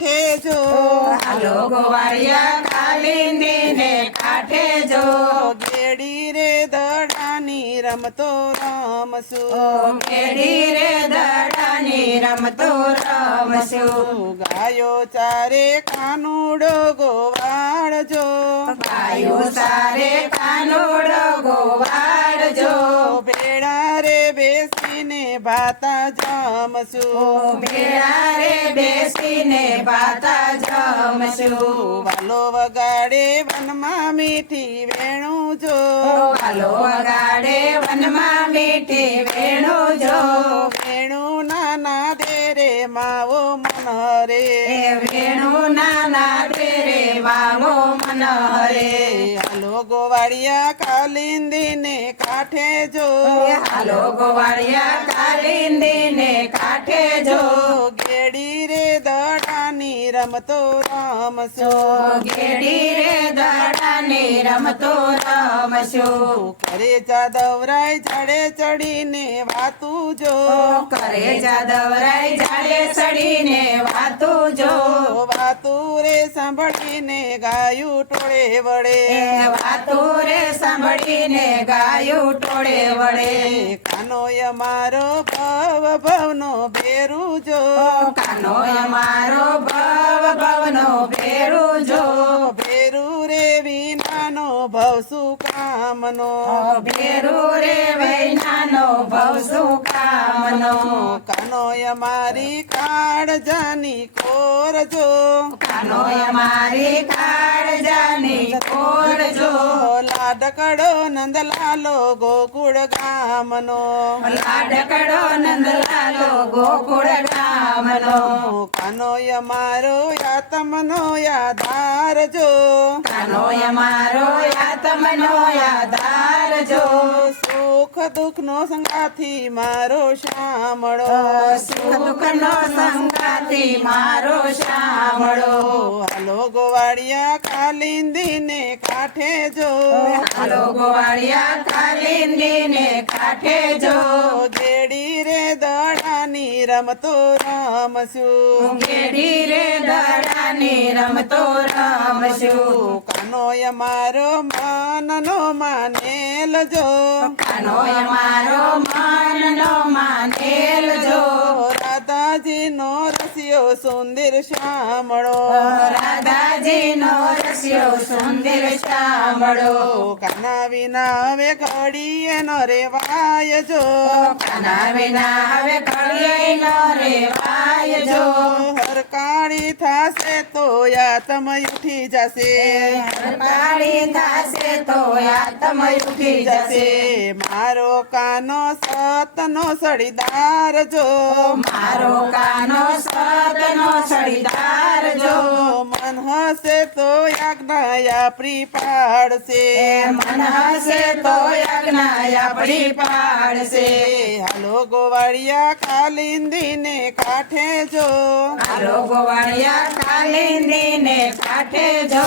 કાંઠે જો હાલો ગોવાળિયા કાલિંદીને કાંઠે જો ગેડી રે દડાની રમતો રમશું કેડી રે દડાની રમતો રમશું ગાયો ચારે કાનુડો ગોવાળજો ગાયો સારે કાનુડો ગોવાળજો ભેળા રે બેસીને ભાતા જમશું ભેળા રે બેસીને ભાતા જમશું વાલો વગાડે વનમાં મીઠી વેણું જો વાલો વગાડે વનમાં મીઠી વેણુ જો વેણું નાના દે રે માવો મન રે એ વેણુ નાના રે માવો મન હરે હાલો ગોવાળિયા કાલિંદીને કાંઠે જો હાલો ગોવાળિયા કાલિંદીને કાંઠે જો ગેડી રે દડાની રમતો રમશું ગેડી રે દડાની રમતો રમશું કરે જાદવરાય ઝાડે ચડીને વાતું જો કરે જાદવરાય ઝાડે ચડીને વાતું જો વાતું રે સાંભળીને ગાયું ટોળે વળે વાતું રે સાંભળીને ગાયું ટોળે વળે કાનોય મારો ભવ ભવનો ભેરું જો કાનો અમારો ભવ ભવનો ભેરું જો ભેરું રે વિનાનો ભવ શું કામનો ભેરું રે વૈનાનો ભવ શું કામનો કાનોય મારી કાળજાની કોર જો કાનો અમારી કાળજાની કોર જો લાડકડો નંદલાલો ગોકુળ ગામનો લાડકડો નંદલાલો ગોકુળ ગામનો કાનોય મારો યાતમનો યાધાર જો કાનો અમારો આત્મનો આધાર જો સુખ દુઃખ નો સંગાથી મારો શામળો સુખ દુઃખનો સંગાથી મારો શામળો હાલો ગોવાળિયા કાલિંદીને કાંઠે જો હાલો ગોવાળિયા કાલિંદીને કાંઠે જો ગેડી રે દડાની રમતો રમશું ગેડી રે દડાની રમતો રમશું કાનોય મારો મનનો માનેલ જો કાનો અમારો મનનો માનેલ જો રાધાજીનો રસિયો સુંદર શામળો રાધાજીનો રસ્યો સુંદર શામળો કાના વિના હવે ઘડીએ ન રેવાય જો કાના વિના હવે ઘડીએ ન રેવાય જો હરકાળી થાશે તો યાતમ ઉઠી જશે કાળી થાશે તો આત્મ ઉઠી જશે મારો કાનો સતનો સળીદાર જો મારો કાનો સતનો સળીદાર જો મન હશે તો યાજ્ઞા આપણી પાડશે મન હશે તો યજ્ઞ આપણી પાડશે હાલો ગોવાળિયા કાલિંદીને કાંઠે જો હાલો ગોવાળિયા કાલિંદીને કાંઠે જો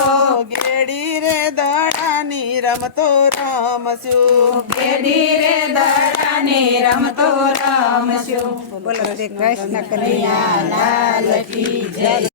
ગેડી રે દડાની રમતો રમશું ગેડી રે દડાની રમતો રમશું બોલો શ્રી કૃષ્ણ કનૈયા લાલ કી જય.